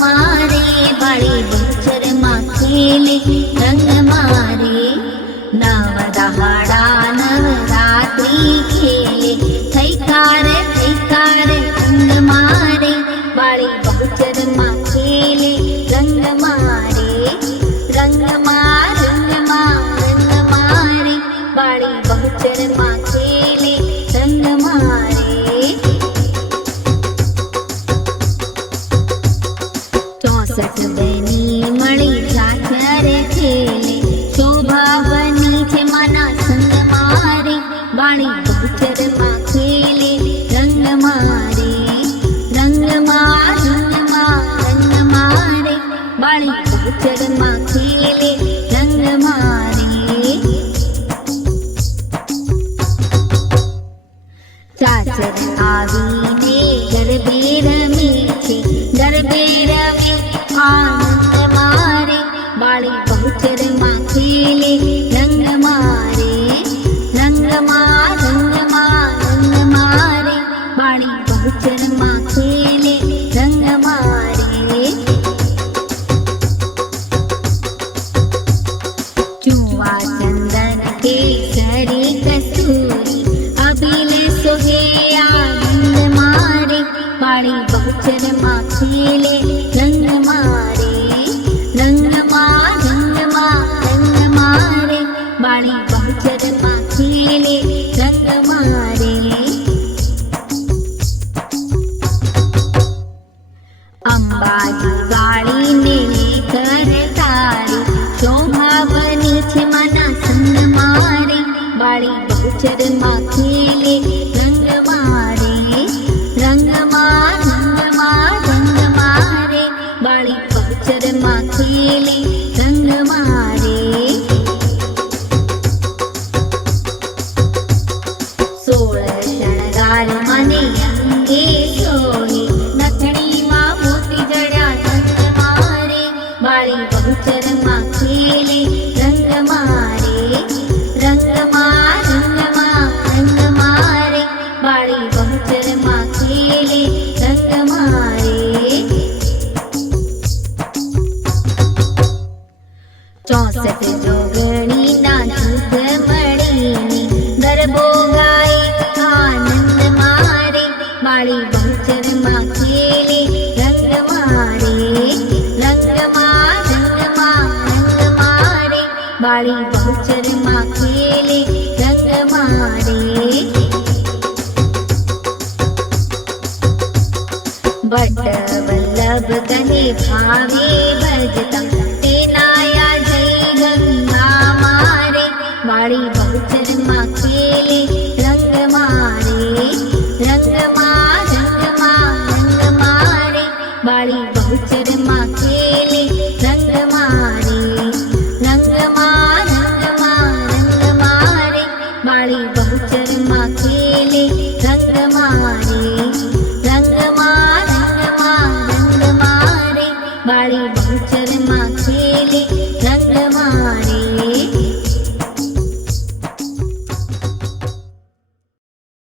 મારે બાળી બહુચરમાં ખેલે રંગ મારે નવ દહાડા નવરાત્રી ખેલે થઈકાર રંગ મારે બાળી બહુચરમાં ખેલે રંગ મારે રંગ મારે બાળી બહુચરમાં ખેલે રંગ મારે 64 બેની મળી સાથે ખેલે શોભા બની છે માના સંગ મારે બાળી બહુચરમાં ખેલે રંગ મારે રંગ મારે બાળી બહુચરમાં ખેલે રંગ મારે ચાચર આવીને ગરબે રમે છે ગરબે રમે આનંદ મારે બાળી બહુચરમાં ખેલે રંગ મારે રંગ મારે બાળી બહુચરમાં ખેલે રંગ મારે 54 ચંદન કેસરી કસ્તૂરી અભિલે સોહે આનંદ મારે બાળી બહુચરમાં ખેલે રંગ મારે રંગ મારે બાળી બહુચરમાં ખેલે રંગ મારે અંબાજી વાળીને કરતારી શોભા બની છે માના સંગ મારે બાળી બહુચરમાં ખેલે રંગ મારે રંગ મારે બાળી બહુચરમાં ખેલે રંગ મારે 16 શણગાર મને અંગે સોહે નથણીમાં મોતી જડ્યા રંગ મારે બાળી બહુચરમાં ખેલે રંગ મારે રંગ મારે બાળી બહુચરમાં ખેલે રંગ મારે 64 જોગણીના જુગ મળીને ગરબો ગાય આનંદ મારે બાળી બહુચરમાં ખેલે રંગ મારે રંગ મારે બાળી બહુચરમાં ખેલે રંગ મારે ભટ્ટ વલ્લભ કહે ભાવે ભજતા તેનાયા જય ગંગા મારે બાળી બહુચરમાં